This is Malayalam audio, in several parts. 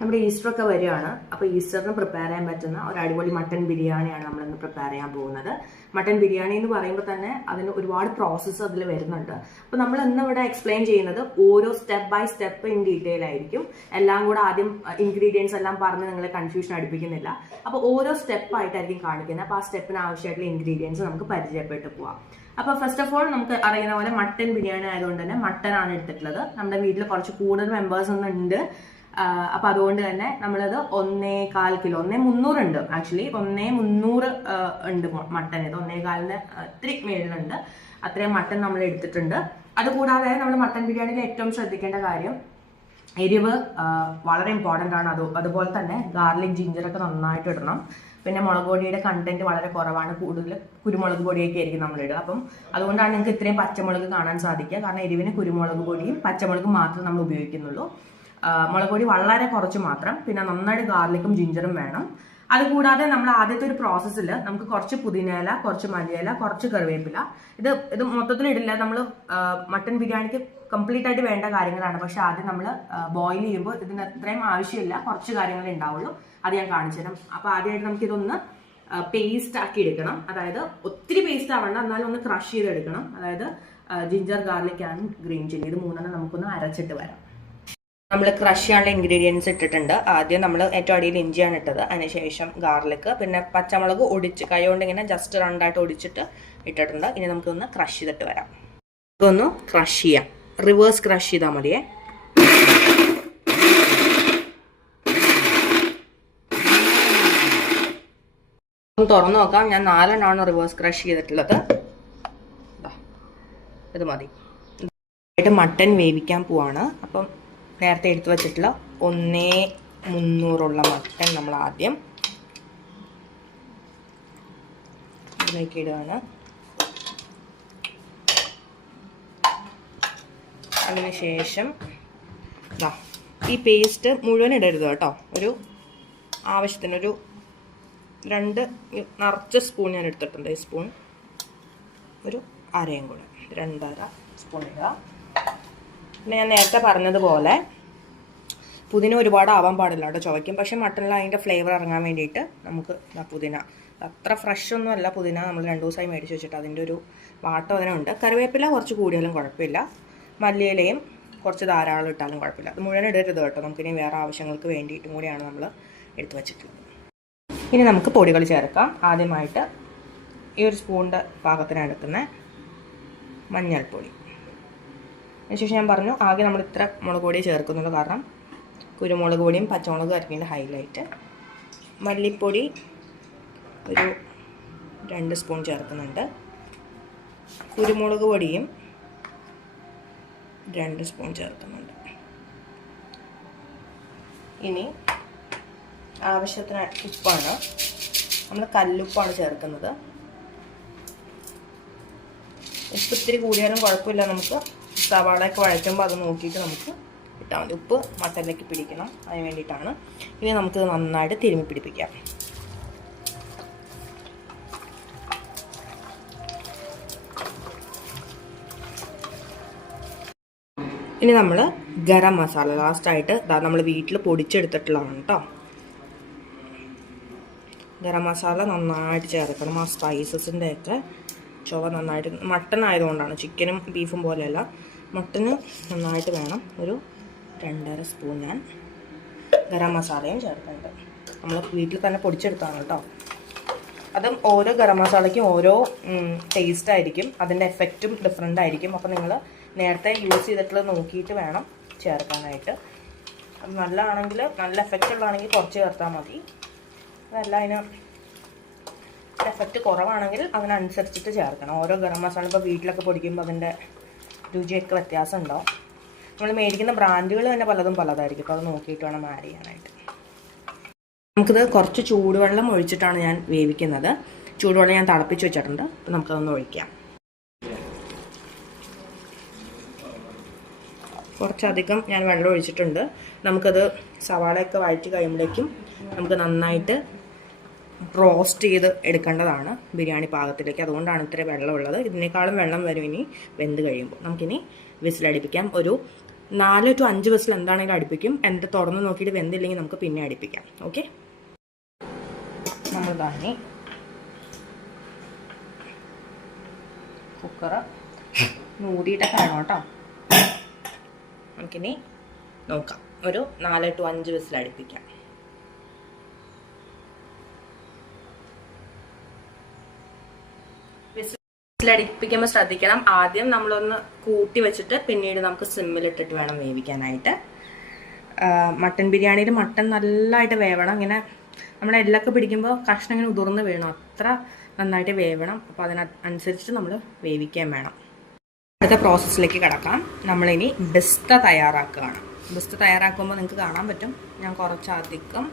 നമ്മുടെ ഈസ്റ്ററൊക്കെ വരികയാണ്. അപ്പോൾ ഈസ്റ്ററിന് പ്രിപ്പയർ ചെയ്യാൻ പറ്റുന്ന ഒരു അടിപൊളി മട്ടൻ ബിരിയാണിയാണ് നമ്മളിന്ന് പ്രിപ്പയർ ചെയ്യാൻ പോകുന്നത്. മട്ടൻ ബിരിയാണി എന്ന് പറയുമ്പോൾ തന്നെ അതിന് ഒരുപാട് പ്രോസസ്സ് അതിൽ വരുന്നുണ്ട്. അപ്പോൾ നമ്മൾ ഇന്ന് ഇവിടെ എക്സ്പ്ലെയിൻ ചെയ്യുന്നത് ഓരോ step by step in detail ആയിരിക്കും. എല്ലാം കൂടെ ആദ്യം ഇൻഗ്രീഡിയൻസ് എല്ലാം പറഞ്ഞ് നിങ്ങളെ കൺഫ്യൂഷൻ അടുപ്പിക്കുന്നില്ല. അപ്പോൾ ഓരോ സ്റ്റെപ്പ് ആയിട്ടായിരിക്കും കാണിക്കുന്നത്. അപ്പോൾ ആ സ്റ്റെപ്പിന് ആവശ്യമായിട്ടുള്ള ഇൻഗ്രീഡിയൻസ് നമുക്ക് പരിചയപ്പെട്ട് പോവാം. അപ്പോൾ ഫസ്റ്റ് ഓഫ് ഓൾ നമുക്ക് അറിയുന്ന പോലെ മട്ടൻ ബിരിയാണി ആയതുകൊണ്ട് തന്നെ മട്ടനാണ് എടുത്തിട്ടുള്ളത്. നമ്മുടെ വീട്ടിൽ കുറച്ച് കൂടുതൽ മെമ്പേഴ്സ് ഒന്നും ഉണ്ട്. അപ്പൊ അതുകൊണ്ട് തന്നെ നമ്മളത് 1.25 കിലോ 1.300 ഉണ്ട്. ആക്ച്വലി 1.300 ഉണ്ട് മട്ടൻ. ഇത് 1.25 ഇത്തിരി മേളിലുണ്ട്. അത്രയും മട്ടൻ നമ്മൾ എടുത്തിട്ടുണ്ട്. അതുകൂടാതെ നമ്മൾ മട്ടൻ ബിരിയാണിയിൽ ഏറ്റവും ശ്രദ്ധിക്കേണ്ട കാര്യം എരിവ് വളരെ ഇമ്പോർട്ടൻ്റ് ആണ്. അതുപോലെ തന്നെ ഗാർലിക് ജിഞ്ചറൊക്കെ നന്നായിട്ട് ഇടണം. പിന്നെ മുളക് പൊടിയുടെ കണ്ടന്റ് വളരെ കുറവാണ്. കൂടുതൽ കുരുമുളക് പൊടിയൊക്കെ ആയിരിക്കും നമ്മൾ ഇടുക. അപ്പം അതുകൊണ്ടാണ് നിങ്ങൾക്ക് ഇത്രയും പച്ചമുളക് കാണാൻ സാധിക്കുക. കാരണം എരിവിന് കുരുമുളക് പൊടിയും പച്ചമുളകും മാത്രം നമ്മൾ ഉപയോഗിക്കുന്നുള്ളൂ. മുളക് പൊടി വളരെ കുറച്ച് മാത്രം. പിന്നെ നന്നായിട്ട് ഗാർലിക്കും ജിഞ്ചറും വേണം. അതുകൂടാതെ നമ്മൾ ആദ്യത്തെ ഒരു പ്രോസസ്സിൽ നമുക്ക് കുറച്ച് പുതിനയില, കുറച്ച് മല്ലിയില, കുറച്ച് കറിവേപ്പില, ഇത് മൊത്തത്തിൽ ഇടില്ല. നമ്മൾ മട്ടൻ ബിരിയാണിക്ക് കംപ്ലീറ്റ് ആയിട്ട് വേണ്ട കാര്യങ്ങളാണ്. പക്ഷെ ആദ്യം നമ്മൾ ബോയിൽ ചെയ്യുമ്പോൾ ഇതിന് അത്രയും ആവശ്യമില്ല, കുറച്ച് കാര്യങ്ങളേ ഉണ്ടാവുള്ളൂ. അത് ഞാൻ കാണിച്ചു തരാം. അപ്പോൾ ആദ്യമായിട്ട് നമുക്കിതൊന്ന് പേസ്റ്റ് ആക്കി എടുക്കണം. അതായത് ഒത്തിരി പേസ്റ്റ് ആവണ്ട, എന്നാലും ഒന്ന് ക്രഷ് ചെയ്തെടുക്കണം. അതായത് ginger, garlic and green chilli, ഇത് മൂന്നെണ്ണം നമുക്കൊന്ന് അരച്ചിട്ട് വരാം. നമ്മൾ ക്രഷ് ചെയ്യാനുള്ള ഇൻഗ്രീഡിയൻസ് ഇട്ടിട്ടുണ്ട്. ആദ്യം നമ്മൾ ഏറ്റവും അടിയിൽ ഇഞ്ചിയാണ് ഇട്ടത്. അതിനുശേഷം ഗാർലിക്, പിന്നെ പച്ചമുളക് ഒടിച്ച് കൈ കൊണ്ട് ഇങ്ങനെ ജസ്റ്റ് രണ്ടായിട്ട് ഒടിച്ചിട്ട് ഇട്ടിട്ടുണ്ട്. ഇനി നമുക്കൊന്ന് ക്രഷ് ചെയ്തിട്ട് വരാം. ഇതൊന്ന് ക്രഷ് ചെയ്യാം. റിവേഴ്സ് ക്രഷ് ചെയ്താൽ മതിയേ. ഒന്ന് തുറന്നു നോക്കാം. ഞാൻ 4 എണ്ണമാണ് റിവേഴ്സ് ക്രഷ് ചെയ്തിട്ടുള്ളത്. ഇത് മതി. മട്ടൻ വേവിക്കാൻ പോവാണ്. അപ്പം നേരത്തെ എടുത്തു വച്ചിട്ടുള്ള 1.300 മട്ടൻ നമ്മൾ ആദ്യം ഇതിലേക്ക് ഇടുകയാണ്. അതിനുശേഷം ഈ പേസ്റ്റ് മുഴുവൻ ഇടരുത് കേട്ടോ. ഒരു ആവശ്യത്തിനൊരു 2 നിറച്ച സ്പൂൺ ഞാൻ എടുത്തിട്ടുണ്ട്. ഈ സ്പൂൺ ഒരു അരയും കൂടെ 2.5 സ്പൂൺ ഇടുക. പിന്നെ ഞാൻ നേരത്തെ പറഞ്ഞതുപോലെ പുതിന ഒരുപാട് ആവാൻ പാടില്ല കേട്ടോ, ചുവയ്ക്കും. പക്ഷെ മട്ടനിൽ അതിൻ്റെ ഫ്ലേവർ ഇറങ്ങാൻ വേണ്ടിയിട്ട് നമുക്ക് പുതിന അത്ര ഫ്രഷ് ഒന്നും അല്ല. പുതിന നമ്മൾ 2 ദിവസമായി മേടിച്ച് വെച്ചിട്ട് അതിൻ്റെ ഒരു വാട്ടം അതിനുണ്ട്. കറിവേപ്പില കുറച്ച് കൂടിയാലും കുഴപ്പമില്ല. മല്ലിയിലയും കുറച്ച് ധാരാളം ഇട്ടാലും കുഴപ്പമില്ല. അത് മുഴുവൻ ഇടരുത് കേട്ടോ. നമുക്കിനി വേറെ ആവശ്യങ്ങൾക്ക് വേണ്ടിയിട്ടും കൂടിയാണ് നമ്മൾ എടുത്തു വെച്ചിട്ടുള്ളത്. ഇനി നമുക്ക് പൊടികൾ ചേർക്കാം. ആദ്യമായിട്ട് ഈ ഒരു സ്പൂണിൻ്റെ പാകത്തിനാണ് എടുക്കുന്നത് മഞ്ഞൾപ്പൊടി. അതിനുശേഷം ഞാൻ പറഞ്ഞു ആകെ നമ്മൾ ഇത്ര മുളക് പൊടി ചേർക്കുന്നത്. കാരണം കുരുമുളക് പൊടിയും പച്ചമുളകും ആയിരിക്കും ഹൈലൈറ്റ്. മല്ലിപ്പൊടി ഒരു 2 സ്പൂൺ ചേർക്കുന്നുണ്ട്. കുരുമുളക് പൊടിയും 2 സ്പൂൺ ചേർക്കുന്നുണ്ട്. ഇനി ആവശ്യത്തിന് ഉപ്പാണ്. നമ്മൾ കല്ലുപ്പാണ് ചേർക്കുന്നത്. ഉപ്പ് ഇത്തിരി കൂടിയാലും കുഴപ്പമില്ല. നമുക്ക് സവാളയൊക്കെ വഴറ്റുമ്പോൾ അത് നോക്കിയിട്ട് നമുക്ക് ഇട്ടാൽ മതി. ഉപ്പ് മട്ടനിലേക്ക് പിടിക്കണം, അതിന് വേണ്ടിയിട്ടാണ്. ഇനി നമുക്ക് നന്നായിട്ട് തിരുമ്മി പിടിപ്പിക്കാം. ഇനി നമ്മൾ ഗരം മസാല ലാസ്റ്റായിട്ട് നമ്മൾ വീട്ടിൽ പൊടിച്ചെടുത്തിട്ടുള്ളതാണ് കേട്ടോ. ഗരം മസാല നന്നായിട്ട് ചേർക്കണം. ആ സ്പൈസസിൻ്റെയൊക്കെ ചുവ നന്നായിട്ട്, മട്ടൻ ആയതുകൊണ്ടാണ്, ചിക്കനും ബീഫും പോലെയല്ല. മട്ടന് നന്നായിട്ട് വേണം. ഒരു 2.5 സ്പൂൺ ഞാൻ ഗരം മസാലയും ചേർക്കുന്നുണ്ട്. നമ്മൾ വീട്ടിൽ തന്നെ പൊടിച്ചെടുത്താണ് കേട്ടോ. അതും ഓരോ ഗരം മസാലയ്ക്കും ഓരോ ടേസ്റ്റ് ആയിരിക്കും. അതിൻ്റെ എഫക്റ്റും ഡിഫറെൻ്റ് ആയിരിക്കും. അപ്പോൾ നിങ്ങൾ നേരത്തെ യൂസ് ചെയ്തിട്ടുള്ളത് നോക്കിയിട്ട് വേണം ചേർക്കാനായിട്ട്. അത് നല്ലതാണെങ്കിൽ, നല്ല എഫക്റ്റ് ഉള്ളതാണെങ്കിൽ കുറച്ച് ചേർത്താൽ മതി. അതല്ല അതിന് എഫക്റ്റ് കുറവാണെങ്കിൽ അതിനനുസരിച്ചിട്ട് ചേർക്കണം. ഓരോ ഗരം മസാല ഇപ്പോൾ വീട്ടിലൊക്കെ പൊടിക്കുമ്പോൾ അതിൻ്റെ രുചിയൊക്കെ വ്യത്യാസം ഉണ്ടാവും. നമ്മൾ മേടിക്കുന്ന ബ്രാൻഡുകൾ തന്നെ പലതും പലതായിരിക്കും. അപ്പോൾ അത് നോക്കിയിട്ട് വേണം ആഡ് ചെയ്യാനായിട്ട്. നമുക്കിത് കുറച്ച് ചൂടുവെള്ളം ഒഴിച്ചിട്ടാണ് ഞാൻ വേവിക്കുന്നത്. ചൂടുവെള്ളം ഞാൻ തിളപ്പിച്ച് വെച്ചിട്ടുണ്ട്. അപ്പോൾ നമുക്കതൊന്ന് ഒഴിക്കാം. കുറച്ചധികം ഞാൻ വെള്ളം ഒഴിച്ചിട്ടുണ്ട്. നമുക്കത് സവാളയൊക്കെ വഴറ്റി കഴിയുമ്പോഴേക്കും നമുക്ക് നന്നായിട്ട് റോസ്റ്റ് ചെയ്ത് എടുക്കേണ്ടതാണ് ബിരിയാണി പാകത്തിലേക്ക്. അതുകൊണ്ടാണ് ഇത്ര വെള്ളമുള്ളത്. ഇതിനേക്കാളും വെള്ളം വരും ഇനി വെന്ത് കഴിയുമ്പോൾ. നമുക്കിനി വിസിലടിപ്പിക്കാം. ഒരു 4 to 5 വിസിൽ എന്താണെങ്കിലും അടുപ്പിക്കും. എന്നിട്ട് തുറന്ന് നോക്കിയിട്ട് വെന്തില്ലെങ്കിൽ നമുക്ക് പിന്നെ അടുപ്പിക്കാം. ഓക്കെ, നമ്മൾ തന്നെ കുക്കർ മൂടിയിട്ടൊക്കെ വേണം കേട്ടോ. നമുക്കിനി നോക്കാം. ഒരു 4 to 5 വിസിൽ അടുപ്പിക്കാം. വിസിലടിപ്പിക്കുമ്പോൾ ശ്രദ്ധിക്കണം, ആദ്യം നമ്മളൊന്ന് കൂട്ടി വെച്ചിട്ട് പിന്നീട് നമുക്ക് സിമ്മിലിട്ടിട്ട് വേണം വേവിക്കാനായിട്ട്. മട്ടൻ ബിരിയാണിയിൽ മട്ടൻ നല്ലതായിട്ട് വേവണം. ഇങ്ങനെ നമ്മുടെ എല്ലൊക്കെ പിടിക്കുമ്പോൾ കഷ്ണം ഇങ്ങനെ ഉതിർന്ന് വീഴണം, അത്ര നന്നായിട്ട് വേവണം. അപ്പോൾ അതിനനുസരിച്ച് നമ്മൾ വേവിക്കാൻ വേണം. അടുത്ത പ്രോസസ്സിലേക്ക് കിടക്കാം. നമ്മളിനി ബിസ്ത തയ്യാറാക്കുകയാണ്. ബിസ്ത തയ്യാറാക്കുമ്പോൾ നിങ്ങൾക്ക് കാണാൻ പറ്റും, ഞാൻ കുറച്ചധികം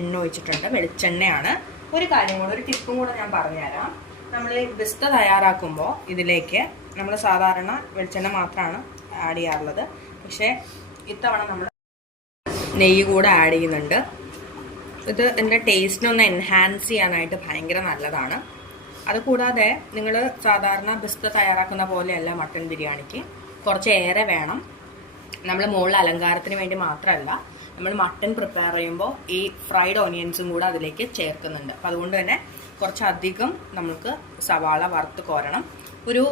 എണ്ണ ഒഴിച്ചിട്ടുണ്ട്. വെളിച്ചെണ്ണയാണ്. ഒരു കാര്യം കൂടെ, ഒരു ടിപ്പും കൂടെ ഞാൻ പറഞ്ഞുതരാം. നമ്മൾ ഈ ബിസ്ത തയ്യാറാക്കുമ്പോൾ ഇതിലേക്ക് നമ്മൾ സാധാരണ വെളിച്ചെണ്ണ മാത്രമാണ് ആഡ് ചെയ്യാറുള്ളത്. പക്ഷേ ഇത്തവണ നമ്മൾ നെയ്യ് കൂടെ ആഡ് ചെയ്യുന്നുണ്ട്. ഇത് എൻ്റെ ടേസ്റ്റിനൊന്ന് എൻഹാൻസ് ചെയ്യാനായിട്ട് ഭയങ്കര നല്ലതാണ്. അതുകൂടാതെ നിങ്ങൾ സാധാരണ ബിസ്ത തയ്യാറാക്കുന്ന പോലെയല്ല മട്ടൻ ബിരിയാണിക്ക്, കുറച്ച് ഏറെ വേണം. നമ്മൾ മുകളിൽ അലങ്കാരത്തിന് വേണ്ടി മാത്രമല്ല, നമ്മൾ മട്ടൻ പ്രിപ്പയർ ചെയ്യുമ്പോൾ ഈ ഫ്രൈഡ് ഓണിയൻസും കൂടെ അതിലേക്ക് ചേർക്കുന്നുണ്ട്. അപ്പോൾ അതുകൊണ്ട് തന്നെ കുറച്ചധികം നമുക്ക് സവാള വറുത്ത് കോരണം. ഒരു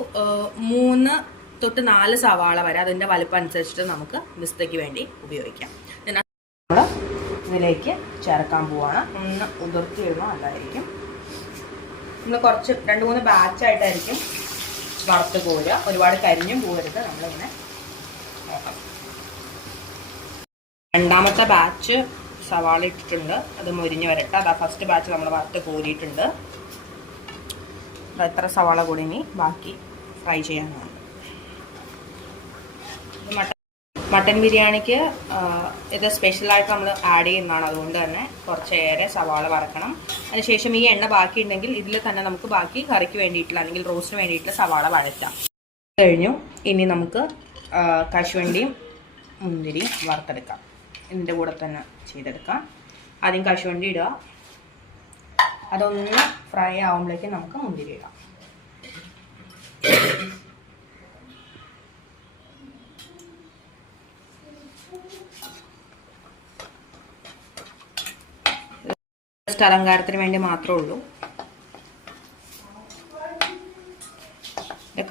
3 to 4 സവാള വരെ അതിൻ്റെ വലുപ്പം അനുസരിച്ചിട്ട് നമുക്ക് ബിസ്തയ്ക്ക് വേണ്ടി ഉപയോഗിക്കാം. നമ്മൾ ഇതിലേക്ക് ചേർക്കാൻ പോവാണ്. ഒന്ന് ഉതിർത്തി ഇടുമ്പോൾ നല്ലതായിരിക്കും. നമ്മൾ കുറച്ച് 2-3 ബാച്ചായിട്ടായിരിക്കും വറുത്ത് കോരുക. ഒരുപാട് കരിഞ്ഞും പോകരുത്. നമ്മളിങ്ങനെ നോക്കാം. രണ്ടാമത്തെ ബാച്ച് സവാള ഇട്ടിട്ടുണ്ട്, അത് മൊരിഞ്ഞ് വരട്ടെ. അതാ ഫസ്റ്റ് ബാച്ച് നമ്മൾ വറുത്ത് കോരിയിട്ടുണ്ട്. എത്ര സവാള കൂടി ഇനി ബാക്കി ഫ്രൈ ചെയ്യാനാണ്. മട്ടൻ ബിരിയാണിക്ക് ഇത് സ്പെഷ്യലായിട്ട് നമ്മൾ ആഡ് ചെയ്യുന്നതാണ്. അതുകൊണ്ട് തന്നെ കുറച്ചേറെ സവാള വറക്കണം. അതിനുശേഷം ഈ എണ്ണ ബാക്കി ഉണ്ടെങ്കിൽ ഇതിൽ തന്നെ നമുക്ക് ബാക്കി കറിക്ക് വേണ്ടിയിട്ടുള്ള അല്ലെങ്കിൽ റോസ്റ്റിന് വേണ്ടിയിട്ടുള്ള സവാള വഴറ്റാം. കഴിഞ്ഞു. ഇനി നമുക്ക് കശുവണ്ടിയും മുന്തിരിയും വറുത്തെടുക്കാം. ഇതിൻ്റെ കൂടെ തന്നെ ചെയ്തെടുക്കാം. ആദ്യം കശുവണ്ടി ഇടുക. അതൊന്ന് ഫ്രൈ ആവുമ്പോഴേക്കും നമുക്ക് മുന്തിരി ഇടാം. ജസ്റ്റ് അലങ്കാരത്തിന് വേണ്ടി മാത്രമേ ഉള്ളൂ.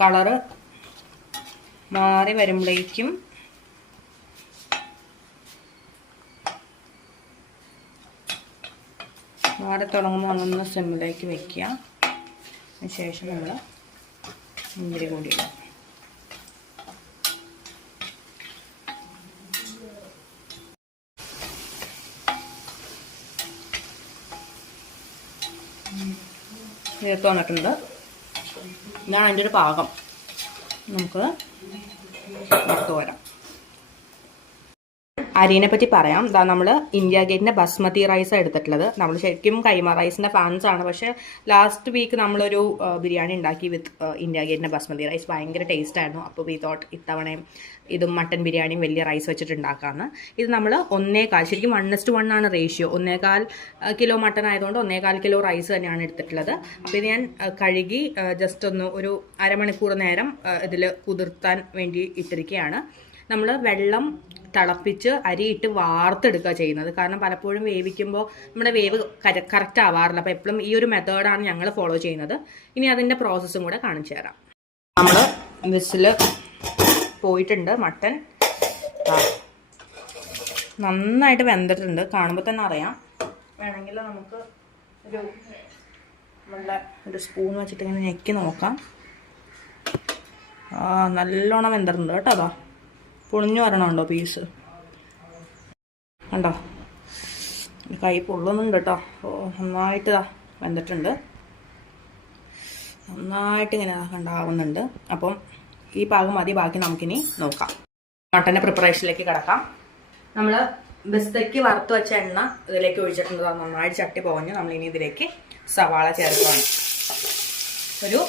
കളറ് മാറി വരുമ്പോഴേക്കും മാറി തുടങ്ങുമ്പോൾ അതൊന്ന് സിമ്മിലേക്ക് വെക്കുക. അതിനുശേഷം നമ്മൾ മുന്തിരി കൂടി ഇടാം. ചേർത്ത് വന്നിട്ടുണ്ട്. ഇതാണ് അതിൻ്റെ ഒരു പാകം. നമുക്ക് വറുത്ത് വരാം. അരിനെ പറ്റി പറയാം. ഇതാ നമ്മൾ ഇന്ത്യ ഗേറ്റിൻ്റെ ബസ്മതി റൈസാണ് എടുത്തിട്ടുള്ളത്. നമ്മൾ ശരിക്കും കൈമ റൈസിൻ്റെ ഫാൻസാണ്. പക്ഷേ ലാസ്റ്റ് വീക്ക് നമ്മളൊരു ബിരിയാണി ഉണ്ടാക്കി വിത്ത് ഇന്ത്യ ഗേറ്റിൻ്റെ ബസ്മതി റൈസ്. ഭയങ്കര ടേസ്റ്റ് ആയിരുന്നു. അപ്പോൾ വി തോട്ട് ഇത്തവണയും ഇതും മട്ടൻ ബിരിയാണിയും വലിയ റൈസ് വെച്ചിട്ട് ഉണ്ടാക്കാമെന്ന്. ഇത് നമ്മൾ 1.25, ശരിക്കും 1:1 ആണ് റേഷ്യോ. 1.25 കിലോ മട്ടൺ ആയതുകൊണ്ട് 1.25 കിലോ റൈസ് തന്നെയാണ് എടുത്തിട്ടുള്ളത്. അപ്പോൾ ഇത് ഞാൻ കഴുകി ജസ്റ്റ് ഒന്ന് ഒരു അരമണിക്കൂർ നേരം ഇതിൽ കുതിർത്താൻ വേണ്ടി ഇട്ടിരിക്കുകയാണ്. നമ്മൾ വെള്ളം തിളപ്പിച്ച് അരിയിട്ട് വാർത്തെടുക്കുക ചെയ്യുന്നത്. കാരണം പലപ്പോഴും വേവിക്കുമ്പോൾ നമ്മുടെ വേവ് കറക്റ്റ് ആവാറില്ല. അപ്പോൾ എപ്പോഴും ഈ ഒരു മെത്തേഡാണ് ഞങ്ങൾ ഫോളോ ചെയ്യുന്നത്. ഇനി അതിൻ്റെ പ്രോസസ്സും കൂടെ കാണിച്ചു തരാം. നമ്മൾ വിസിൽ പോയിട്ടുണ്ട്. മട്ടൻ നന്നായിട്ട് വെന്തിട്ടുണ്ട്. കാണുമ്പോൾ തന്നെ അറിയാം. വേണമെങ്കിൽ നമുക്ക് ഒരു സ്പൂൺ വെച്ചിട്ട് ഇങ്ങനെ ഞെക്കി നോക്കാം. നല്ലോണം വെന്തിട്ടുണ്ട് കേട്ടോ. അതാ പൊളിഞ്ഞു വരണമുണ്ടോ പീസ് കണ്ടോ? കൈ പൊള്ളുന്നുണ്ട് കേട്ടോ. നന്നായിട്ട് വെന്തിട്ടുണ്ട്. നന്നായിട്ട് ഇങ്ങനെ ഉണ്ടാവുന്നുണ്ട്. അപ്പം ഈ പാകം മതി. ബാക്കി നമുക്കിനി നോക്കാം. മട്ടൻ്റെ പ്രിപ്പറേഷനിലേക്ക് കിടക്കാം. നമ്മൾ ബിസ്തയ്ക്ക് വറുത്ത് വെച്ച എണ്ണ ഇതിലേക്ക് ഒഴിച്ചിട്ടുണ്ട്. നന്നായിട്ട് ചട്ടി പോകഞ്ഞ് നമ്മളിനി ഇതിലേക്ക് സവാള ചേർക്കുകയാണ്. ഒരു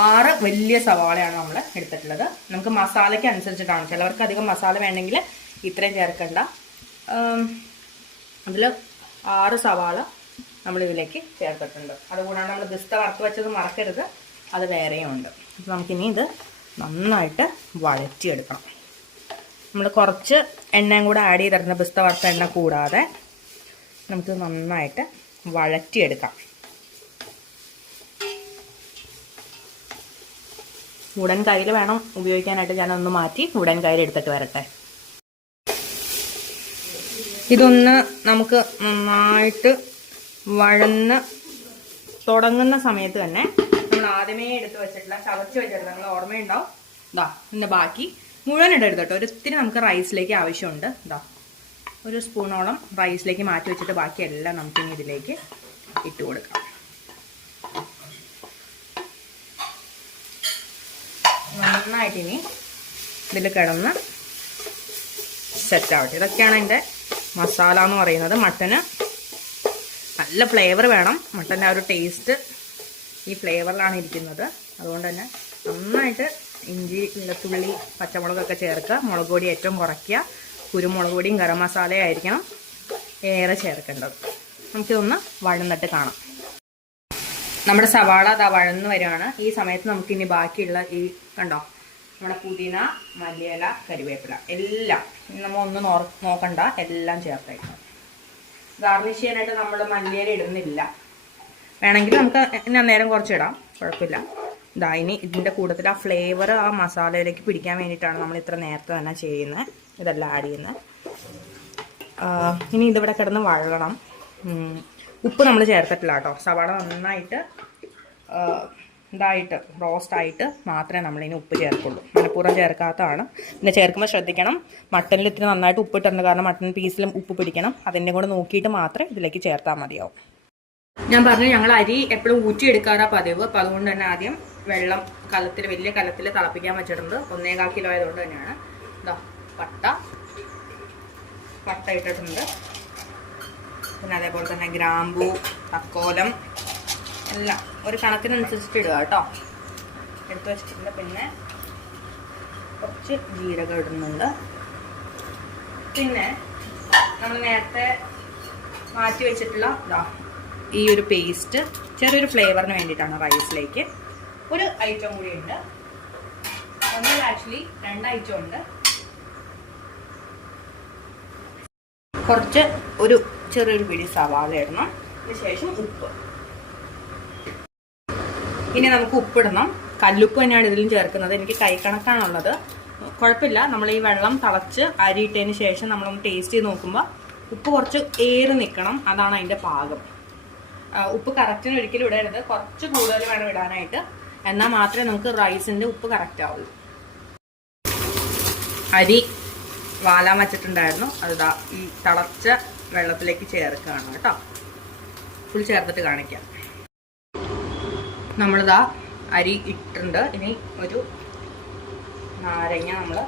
6 വലിയ സവാളയാണ് നമ്മൾ എടുത്തിട്ടുള്ളത്. നമുക്ക് മസാലയ്ക്ക് അനുസരിച്ചിട്ടാണ്. ചിലവർക്ക് അധികം മസാല വേണമെങ്കിൽ ഇത്രയും ചേർക്കണ്ട. അതിൽ 6 സവാള നമ്മളിതിലേക്ക് ചേർത്തിട്ടുണ്ട്. അതുകൂടാണ് നമ്മൾ ബിസ്ത വറുത്ത് വെച്ചത് മറക്കരുത്, അത് വേറെയും ഉണ്ട്. അപ്പോൾ നമുക്കിനി ഇത് നന്നായിട്ട് വഴറ്റിയെടുക്കണം. നമ്മൾ കുറച്ച് എണ്ണയും കൂടെ ആഡ് ചെയ്തിരുന്ന പിസ്ത വറുത്ത എണ്ണ കൂടാതെ നമുക്ക് നന്നായിട്ട് വഴറ്റിയെടുക്കാം. വുഡൻ കയ്യിൽ വേണം ഉപയോഗിക്കാനായിട്ട്. ഞാനൊന്ന് മാറ്റി വുഡൻ കയ്യിൽ എടുത്തിട്ട് വരട്ടെ. ഇതൊന്ന് നമുക്ക് നന്നായിട്ട് വഴന്ന് തുടങ്ങുന്ന സമയത്ത് തന്നെ നമ്മൾ ആദ്യമേ എടുത്ത് വെച്ചിട്ടുള്ള ചവച്ച് വെച്ചിട്ടുള്ള നിങ്ങൾ ഓർമ്മയുണ്ടാവും. ഇതാ ഇതിൻ്റെ ബാക്കി മുഴുവൻ ഇടരുത് കേട്ടോ. ഒരിത്തിരി നമുക്ക് റൈസിലേക്ക് ആവശ്യമുണ്ട്. ഇതാ ഒരു സ്പൂണോളം റൈസിലേക്ക് മാറ്റി വെച്ചിട്ട് ബാക്കിയെല്ലാം നമുക്കിനി ഇതിലേക്ക് ഇട്ട് കൊടുക്കാം. നന്നായിട്ടിനി ഇതിൽ കിടന്ന് സെറ്റാവട്ടെ. ഇതൊക്കെയാണ് അതിൻ്റെ മസാല എന്ന് പറയുന്നത്. മട്ടന് നല്ല ഫ്ലേവർ വേണം. മട്ടൻ്റെ ആ ഒരു ടേസ്റ്റ് ഈ ഫ്ലേവറിലാണ് ഇരിക്കുന്നത്. അതുകൊണ്ട് തന്നെ നന്നായിട്ട് ഇഞ്ചി, വെളുത്തുള്ളി, പച്ചമുളകൊക്കെ ചേർക്കുക. മുളക് പൊടി ഏറ്റവും കുറയ്ക്കുക. കുരുമുളക് പൊടിയും ഗരം മസാലയും ആയിരിക്കണം ഏറെ ചേർക്കേണ്ടത്. നമുക്കിതൊന്ന് വഴന്നിട്ട് കാണാം. നമ്മുടെ സവാള അതാ വഴന്ന് വരികയാണ്. ഈ സമയത്ത് നമുക്കിനി ബാക്കിയുള്ള ഈ കണ്ടോ നമ്മുടെ പുതിന, മല്ലിയില, കരിവേപ്പില എല്ലാം നമ്മൾ ഒന്നും നോക്കണ്ട, എല്ലാം ചേർത്തേക്കണം. ഗാർണിഷ് ചെയ്യാനായിട്ട് നമ്മൾ മല്ലിയില ഇടുന്നില്ല. വേണമെങ്കിൽ നമുക്ക് നേരം കുറച്ചിടാം, കുഴപ്പമില്ല. ഇതാ ഇനി ഇതിൻ്റെ കൂട്ടത്തിൽ ആ ഫ്ലേവർ ആ മസാലയിലേക്ക് പിടിക്കാൻ വേണ്ടിയിട്ടാണ് നമ്മൾ ഇത്ര നേരത്തെ തന്നെ ചെയ്യുന്നത്. ഇതെല്ലാം ആഡ് ചെയ്യുന്നത്. ഇനി ഇതിവിടെ കിടന്ന് വഴണം. ഉപ്പ് നമ്മൾ ചേർത്തിട്ടില്ല കേട്ടോ. സവാള നന്നായിട്ട് ഇതായിട്ട് റോസ്റ്റായിട്ട് മാത്രമേ നമ്മളിനി ഉപ്പ് ചേർക്കുള്ളൂ. മനഃപൂർവ്വം ചേർക്കാത്തതാണ്. പിന്നെ ചേർക്കുമ്പോൾ ശ്രദ്ധിക്കണം, മട്ടനിൽ ഇത്തിരി നന്നായിട്ട് ഉപ്പ് ഇട്ടിട്ടുണ്ട്. കാരണം മട്ടൻ പീസിലും ഉപ്പ് പിടിക്കണം. അതിൻ്റെ കൂടെ നോക്കിയിട്ട് മാത്രമേ ഇതിലേക്ക് ചേർത്താൽ മതിയാവും. ഞാൻ പറഞ്ഞു ഞങ്ങൾ അരി എപ്പോഴും ഊറ്റിയെടുക്കാറാണ് പതിവ്. അപ്പോൾ അതുകൊണ്ട് തന്നെ ആദ്യം വെള്ളം കലത്തിൽ, വലിയ കലത്തിൽ തിളപ്പിക്കാൻ വെച്ചിട്ടുണ്ട്. 1.25 കിലോ ആയതുകൊണ്ട് തന്നെയാണ്. ഇതാ പട്ട ഇട്ടിട്ടുണ്ട്. പിന്നെ അതേപോലെ തന്നെ ഗ്രാമ്പൂ, തക്കോലം എല്ലാം ഒരു കണക്കിനനുസരിച്ചിട്ട് ഇടുക കേട്ടോ. എടുത്ത് വെച്ചിട്ടുണ്ട്. പിന്നെ കുറച്ച് ജീരകം ഇടുന്നുണ്ട്. പിന്നെ നമ്മൾ നേരത്തെ മാറ്റി വെച്ചിട്ടുള്ള ഈ ഒരു പേസ്റ്റ് ചെറിയൊരു ഫ്ലേവറിന് വേണ്ടിയിട്ടാണ് റൈസിലേക്ക്. ഒരു ഐറ്റം കൂടി ഉണ്ട്. ഒന്നിൽ ആക്ച്വലി 2 ഐറ്റം ഉണ്ട്. കുറച്ച് ഒരു ചെറിയൊരു പിടി സവാള ഇടണം. അതിനുശേഷം ഉപ്പ്. ഇനി നമുക്ക് ഉപ്പിടണം. കല്ലുപ്പ് തന്നെയാണ് ഇതിലും ചേർക്കുന്നത്. എനിക്ക് കൈക്കണക്കാണുള്ളത്. കുഴപ്പമില്ല. നമ്മൾ ഈ വെള്ളം തിളച്ച് അരിയിട്ടതിന് ശേഷം നമ്മളൊന്ന് ടേസ്റ്റ് ചെയ്ത് നോക്കുമ്പോൾ ഉപ്പ് കുറച്ച് ഏറി നിൽക്കണം. അതാണ് അതിൻ്റെ പാകം. ഉപ്പ് കറക്റ്റിന് ഒരിക്കലും ഇടരുത്. കുറച്ച് കൂടുതൽ വേണം ഇടാനായിട്ട്. എന്നാൽ മാത്രമേ നമുക്ക് റൈസിൻ്റെ ഉപ്പ് കറക്റ്റ് ആവുള്ളൂ. അരി വാലാൻ വച്ചിട്ടുണ്ടായിരുന്നു. അതിതാ ഈ തിളച്ച വെള്ളത്തിലേക്ക് ചേർക്കുകയാണ് കേട്ടോ. ഫുൾ ചേർത്തിട്ട് കാണിക്കാം. നമ്മളിതാ അരി ഇട്ടിട്ടുണ്ട്. ഇനി ഒരു നാരങ്ങ നമ്മൾ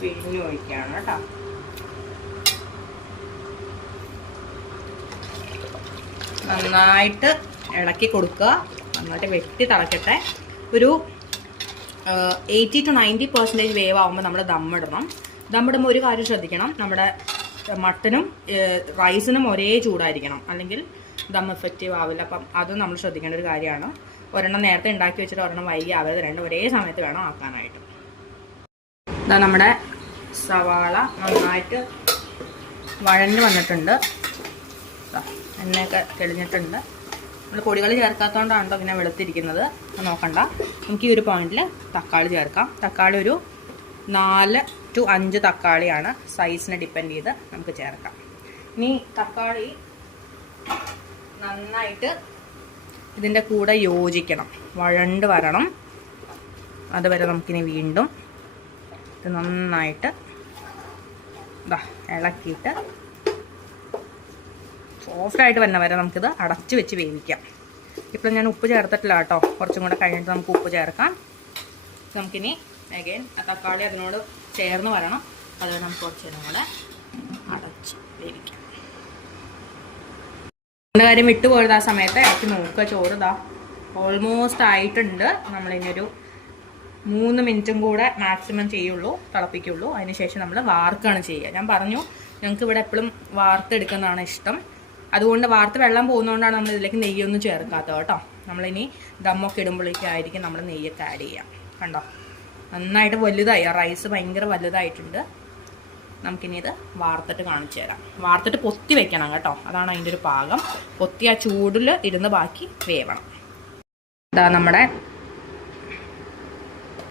പിഴിഞ്ഞ് ഒഴിക്കുകയാണ് കേട്ടോ. നന്നായിട്ട് ഇളക്കി കൊടുക്കുക. നന്നായിട്ട് വെട്ടി തിളക്കട്ടെ. ഒരു 80 to 90% വേവ് ആകുമ്പോൾ നമ്മൾ ദമ്മിടണം. ദമ്മിടുമ്പോൾ ഒരു കാര്യം ശ്രദ്ധിക്കണം, നമ്മുടെ മട്ടനും റൈസിനും ഒരേ ചൂടായിരിക്കണം, അല്ലെങ്കിൽ ദം എഫക്റ്റീവ് ആവില്ല. അപ്പം അത് നമ്മൾ ശ്രദ്ധിക്കേണ്ട ഒരു കാര്യമാണ്. ഒരെണ്ണം നേരത്തെ ഉണ്ടാക്കി വെച്ചിട്ട് ഒരെണ്ണം വൈകി ആവരുത്. രണ്ടും ഒരേ സമയത്ത് വേണം ആക്കാനായിട്ട്. ഇതാ നമ്മുടെ സവാള നന്നായിട്ട് വഴഞ്ഞ് വന്നിട്ടുണ്ട്. എണ്ണയൊക്കെ തെളിഞ്ഞിട്ടുണ്ട്. നമ്മൾ പൊടികൾ ചേർക്കാത്തതുകൊണ്ടാണല്ലോ പിന്നെ വെളുത്തിരിക്കുന്നത്. നോക്കണ്ട. നമുക്ക് ഈ ഒരു പോയിന്റിൽ തക്കാളി ചേർക്കാം. തക്കാളി ഒരു 4 to 5 തക്കാളിയാണ്. സൈസിനെ ഡിപ്പെൻഡ് ചെയ്ത് നമുക്ക് ചേർക്കാം. ഇനി തക്കാളി നന്നായിട്ട് ഇതിൻ്റെ കൂടെ യോജിക്കണം, വഴണ്ട് വരണം. അതുവരെ നമുക്കിനി വീണ്ടും ഇത് നന്നായിട്ട് ഇളക്കിയിട്ട് സോഫ്റ്റായിട്ട് വരുന്ന വരെ നമുക്കിത് അടച്ച് വെച്ച് വേവിക്കാം. ഇപ്പോൾ ഞാൻ ഉപ്പ് ചേർത്തിട്ടില്ല കേട്ടോ. കുറച്ചും കൂടെ കഴിഞ്ഞിട്ട് നമുക്ക് ഉപ്പ് ചേർക്കാം. നമുക്കിനി അഗൈൻ ആ തക്കാളി അതിനോട് ചേർന്ന് വരണം. അത് നമുക്ക് കുറച്ച് നേരം കൂടെ അടച്ച് വേവിക്കാം. എൻ്റെ കാര്യം വിട്ടുപോയത് ആ സമയത്ത് ഇടയ്ക്ക് നോക്കുക. ചോറ് ഇതാ ഓൾമോസ്റ്റ് ആയിട്ടുണ്ട്. നമ്മളിനൊരു 3 മിനിറ്റും കൂടെ മാക്സിമം ചെയ്യുള്ളൂ, തിളപ്പിക്കുള്ളൂ. അതിനുശേഷം നമ്മൾ വാർക്കാണ് ചെയ്യുക. ഞാൻ പറഞ്ഞു ഞങ്ങൾക്ക് ഇവിടെ എപ്പോഴും വാർത്തെടുക്കുന്നതാണ് ഇഷ്ടം. അതുകൊണ്ട് വാർത്ത് വെള്ളം പോകുന്നതുകൊണ്ടാണ് നമ്മൾ ഇതിലേക്ക് നെയ്യൊന്നും ചേർക്കാത്തത് കേട്ടോ. നമ്മളിനി ദമ്മൊക്കെ ഇടുമ്പോഴേക്കായിരിക്കും നമ്മൾ നെയ്യൊക്കെ ആഡ് ചെയ്യാം. കണ്ടോ, നന്നായിട്ട് വലുതായി, റൈസ് ഭയങ്കര വലുതായിട്ടുണ്ട്. നമുക്കിനി ഇത് വാർത്തിട്ട് കാണിച്ചു തരാം. വാർത്തിട്ട് പൊത്തി വെക്കണം കേട്ടോ, അതാണ് അതിൻ്റെ ഒരു പാകം. പൊത്തി ആ ചൂടിൽ ഇരുന്ന് ബാക്കി വേവണം. ഇതാ നമ്മുടെ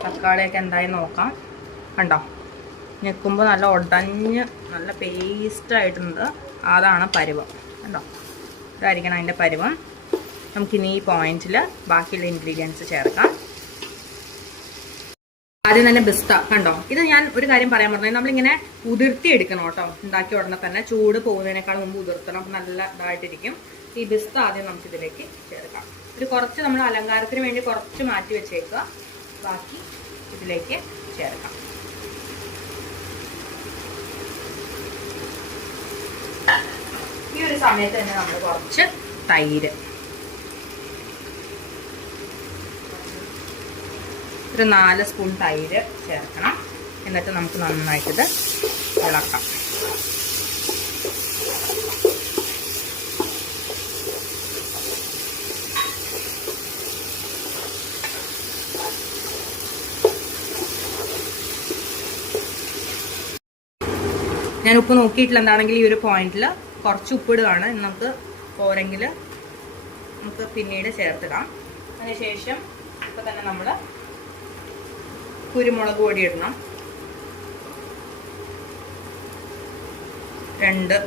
തക്കാളിയൊക്കെ എന്തായി നോക്കാം. കണ്ടോ, ഞെക്കുമ്പോൾ നല്ല ഉടഞ്ഞ് നല്ല പേസ്റ്റായിട്ടുണ്ട്. അതാണ് പരുവം. കണ്ടോ, ഇതായിരിക്കണം അതിൻ്റെ പരുവം. നമുക്കിനി ഈ പോയിന്റിൽ ബാക്കിയുള്ള ഇൻഗ്രീഡിയൻസ് ചേർക്കാം. ആദ്യം തന്നെ പിസ്ത. കണ്ടോ, ഇത് ഞാൻ ഒരു കാര്യം പറയാൻ പറഞ്ഞത്, നമ്മളിങ്ങനെ ഉതിർത്തി എടുക്കണം കേട്ടോ. ഉണ്ടാക്കി ഉടനെ തന്നെ ചൂട് പോകുന്നതിനേക്കാൾ മുമ്പ് ഉതിർത്തണം, അപ്പം നല്ല ഇതായിട്ടിരിക്കും. ഈ പിസ്ത ആദ്യം നമുക്കിതിലേക്ക് ചേർക്കാം. ഒരു കുറച്ച് നമ്മൾ അലങ്കാരത്തിന് വേണ്ടി കുറച്ച് മാറ്റി വെച്ചേക്കുക, ബാക്കി ഇതിലേക്ക് ചേർക്കാം. ഈ ഒരു സമയത്ത് തന്നെ നമ്മൾ കുറച്ച് തൈര്, ഒരു 4 സ്പൂൺ തൈര് ചേർക്കണം. എന്നിട്ട് നമുക്ക് നന്നായിട്ടിത് ഇളക്കാം. ഞാൻ ഉപ്പ് നോക്കിയിട്ടില്ല, എന്താണെങ്കിൽ ഈ ഒരു പോയിന്റിൽ കുറച്ച് ഉപ്പിടുകയാണ്. നമുക്ക് പോരെങ്കിൽ നമുക്ക് പിന്നീട് ചേർത്തിടാം. അതിനുശേഷം ഇപ്പം തന്നെ നമ്മൾ കുരുമുളക് പൊടി ഇടണം. 2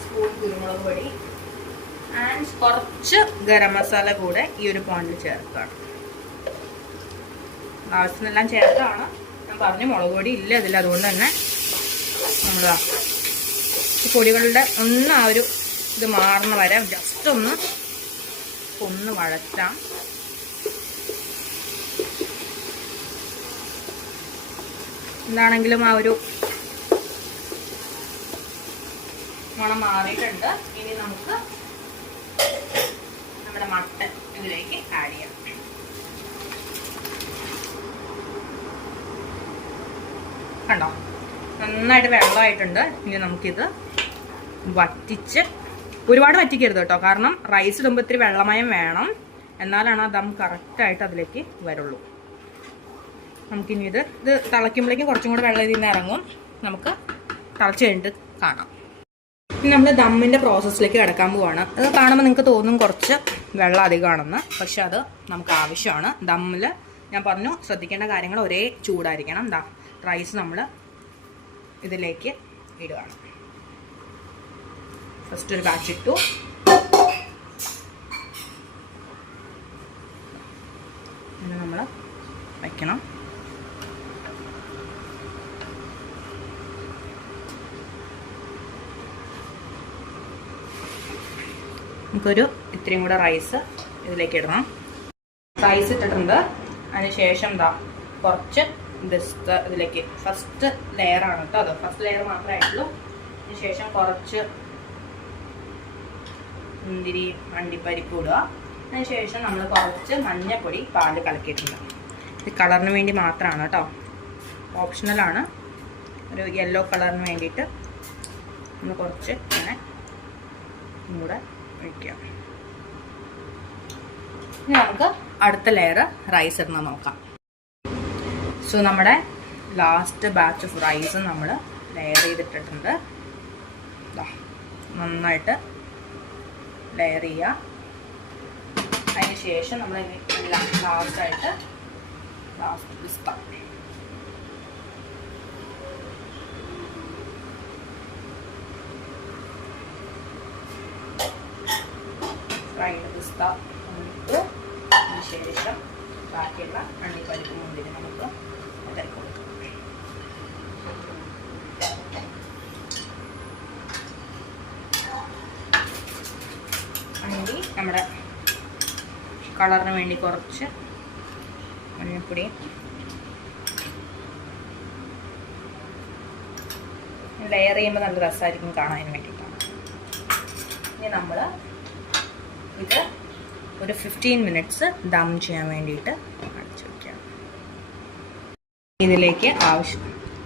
സ്പൂൺ കുരുമുളക് പൊടി ആൻഡ് കുറച്ച് ഗരം മസാല കൂടെ ഈ ഒരു പോയിന്റിൽ ചേർക്കുകയാണ്. ആവശ്യത്തിനെല്ലാം ചേർത്താണ്. ഞാൻ പറഞ്ഞു മുളക് പൊടി ഇല്ല ഇതിൽ, അതുകൊണ്ട് തന്നെ നമ്മൾ ഈ പൊടികളുടെ ഒന്ന് ആ ഒരു ഇത് മാറുന്ന വരെ ജസ്റ്റ് ഒന്ന് വഴറ്റാം. എന്താണെങ്കിലും ആ ഒരു മണം മാറിയിട്ടുണ്ട്. ഇനി നമുക്ക് നമ്മുടെ മട്ടൻ ഇതിലേക്ക് ആഡ് ചെയ്യാം. കണ്ടോ, നന്നായിട്ട് വെള്ളമായിട്ടുണ്ട്. ഇനി നമുക്കിത് വറ്റിച്ച്, ഒരുപാട് വറ്റിക്കരുത് കേട്ടോ, കാരണം റൈസ് ഇടുമ്പോൾ ഇത്തിരി വെള്ളമയം വേണം, എന്നാലാണ് ആ ദം കറക്റ്റായിട്ട് അതിലേക്ക് വരുള്ളൂ. നമുക്കിനി ഇത് തിളയ്ക്കുമ്പോഴേക്കും കുറച്ചും കൂടെ വെള്ളം ഇതിൽ നിന്ന് ഇറങ്ങും. നമുക്ക് തിളച്ച് കഴിഞ്ഞിട്ട് കാണാം. ഇനി നമ്മൾ ദമ്മിൻ്റെ പ്രോസസ്സിലേക്ക് കിടക്കാൻ പോവാണ്. അത് കാണുമ്പോൾ നിങ്ങൾക്ക് തോന്നും കുറച്ച് വെള്ളം അധികമാണെന്ന്, പക്ഷെ അത് നമുക്ക് ആവശ്യമാണ്. ദമ്മിൽ ഞാൻ പറഞ്ഞു ശ്രദ്ധിക്കേണ്ട കാര്യങ്ങൾ ഒരേ ചൂടായിരിക്കണം. റൈസ് നമ്മൾ ഇതിലേക്ക് ഇടുകയാണ്. ഫസ്റ്റ് ഒരു ബാച്ച് ഇട്ടു. പിന്നെ നമ്മൾ വയ്ക്കണം. നമുക്കൊരു ഇത്രയും കൂടെ റൈസ് ഇതിലേക്ക് ഇടണം. റൈസ് ഇട്ടിട്ടുണ്ട്. അതിനുശേഷം കുറച്ച് പിസ്ത ഇതിലേക്ക്, ഫസ്റ്റ് ലെയറാണ് കേട്ടോ അത്, ഫസ്റ്റ് ലെയർ മാത്രമേ ആയിട്ടുള്ളൂ. അതിനുശേഷം കുറച്ച് മുന്തിരി അണ്ടിപ്പരിപ്പ് ഇടുക. അതിനുശേഷം നമ്മൾ കുറച്ച് മഞ്ഞപ്പൊടി പാല് കലക്കിയിട്ടുണ്ട്. ഇത് കളറിന് വേണ്ടി മാത്രമാണ് കേട്ടോ, ഓപ്ഷണലാണ്. ഒരു യെല്ലോ കളറിന് വേണ്ടിയിട്ട് നമ്മൾ കുറച്ച് ഇങ്ങനെ കൂടെ ഒഴിക്കാം. ഇനി നമുക്ക് അടുത്ത ലെയർ റൈസ് ഇടുന്ന നോക്കാം. സോ നമ്മുടെ ലാസ്റ്റ് ബാച്ച് ഓഫ് റൈസ് നമ്മൾ ലെയർ ചെയ്തിട്ടിട്ടുണ്ട്. നന്നായിട്ട് ലെയർ ചെയ്യുക. അതിന് ശേഷം നമ്മൾ എല്ലാം ലാസ്റ്റ് പിസ്ത, ഫ്രൈഡ് പിസ്ത ഇട്ടു. അതിന് ശേഷം ബാക്കിയുള്ള അണ്ടിപ്പരിപ്പ് മുന്തിരി നമുക്ക് ഇതായി കൊടുക്കാം. അണ്ടി നമ്മുടെ കളറിന് വേണ്ടി കുറച്ച് മഞ്ഞൾപ്പൊടി, ലെയർ ചെയ്യുമ്പോൾ നല്ല രസമായിരിക്കും കാണാൻ വേണ്ടിയിട്ടാണ്. ഇനി നമ്മൾ ഇത് ഒരു 15 മിനിറ്റ്സ് ദം ചെയ്യാൻ വേണ്ടിയിട്ട് അടച്ചു വയ്ക്കാം.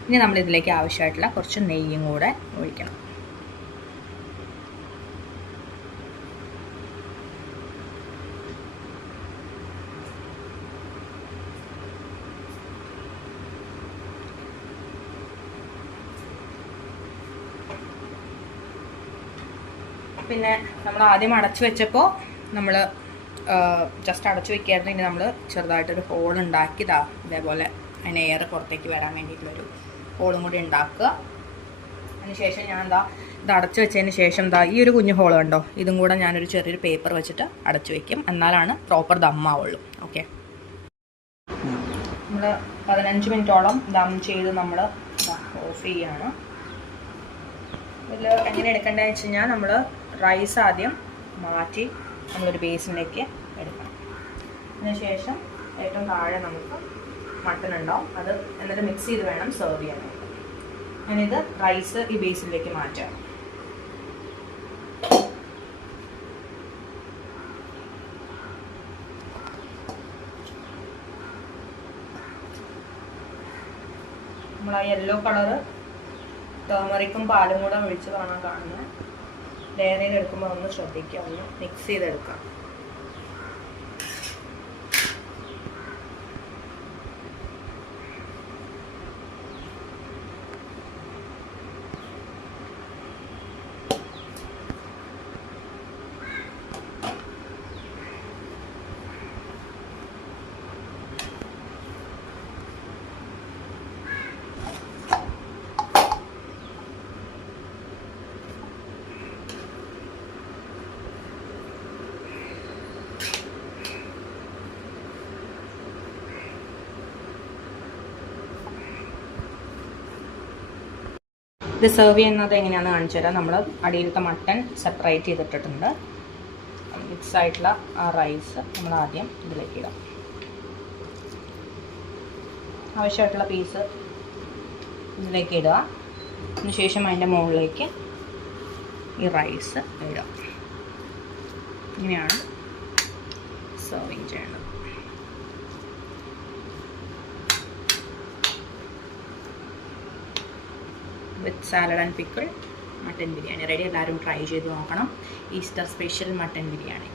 ഇനി നമ്മൾ ഇതിലേക്ക് ആവശ്യമായിട്ടുള്ള കുറച്ച് നെയ്യും കൂടെ ഒഴിക്കണം. പിന്നെ നമ്മൾ ആദ്യം അടച്ചു വെച്ചപ്പോൾ നമ്മൾ ജസ്റ്റ് അടച്ചു വെക്കായിരുന്നു. ഇനി നമ്മൾ ചെറുതായിട്ടൊരു ഹോൾ ഉണ്ടാക്കിയതാ ഇതേപോലെ അതിന് എയർ പുറത്തേക്ക് വരാൻ വേണ്ടിയിട്ടുള്ളൊരു ഹോളും കൂടി ഉണ്ടാക്കുക. അതിനുശേഷം ഞാൻ ഇത് അടച്ചു വെച്ചതിന് ശേഷം ഈ ഒരു കുഞ്ഞു ഹോൾ കണ്ടോ, ഇതും കൂടെ ഞാനൊരു ചെറിയൊരു പേപ്പർ വെച്ചിട്ട് അടച്ചു വയ്ക്കും. എന്നാലാണ് പ്രോപ്പർ ദമ്മാവുള്ളൂ. ഓക്കെ, നമ്മൾ 15 മിനിറ്റോളം ദം ചെയ്ത് നമ്മൾ ഓഫ് ചെയ്യാണ്. ഇതിൽ എങ്ങനെ എടുക്കേണ്ടതെന്ന് വെച്ച് കഴിഞ്ഞാൽ നമ്മൾ റൈസ് ആദ്യം മാറ്റി നമ്മളൊരു ബേസിനിലേക്ക് എടുക്കണം. അതിനുശേഷം ഏറ്റവും താഴെ നമുക്ക് മട്ടൺ ഉണ്ടാവും. അത് എന്നിട്ട് മിക്സ് ചെയ്ത് വേണം സെർവ് ചെയ്യാനായിട്ട്. ഞാനിത് റൈസ് ഈ ബേസിനിലേക്ക് മാറ്റാം. നമ്മൾ ആ യെല്ലോ കളറ് ടേമറിക്കും പാലും കൂടെ ഒഴിച്ചതാണ് കാണുന്നത്. ലെയർ ചെയ്തെടുക്കുമ്പോൾ ഒന്ന് ശ്രദ്ധിക്കുക, ഒന്ന് മിക്സ് ചെയ്തെടുക്കാം. ഇത് സെർവ് ചെയ്യുന്നത് എങ്ങനെയാണെന്ന് കാണിച്ചു തരാം. നമ്മൾ അടിയിലത്തെ മട്ടൺ സെപ്പറേറ്റ് ചെയ്തിട്ടിട്ടുണ്ട്. മിക്സ് ആയിട്ടുള്ള ആ റൈസ് നമ്മൾ ആദ്യം ഇതിലേക്ക് ഇടാം. ആവശ്യമായിട്ടുള്ള പീസ് ഇതിലേക്ക് ഇടുക. അതിനുശേഷം അതിൻ്റെ മുകളിലേക്ക് ഈ റൈസ് ഇടുക. ഇങ്ങനെയാണ് സെർവിങ് ചെയ്യേണ്ടത്. With salad and pickle mutton biryani ready. എല്ലാവരും ട്രൈ ചെയ്ത് നോക്കണം. Easter special mutton biryani.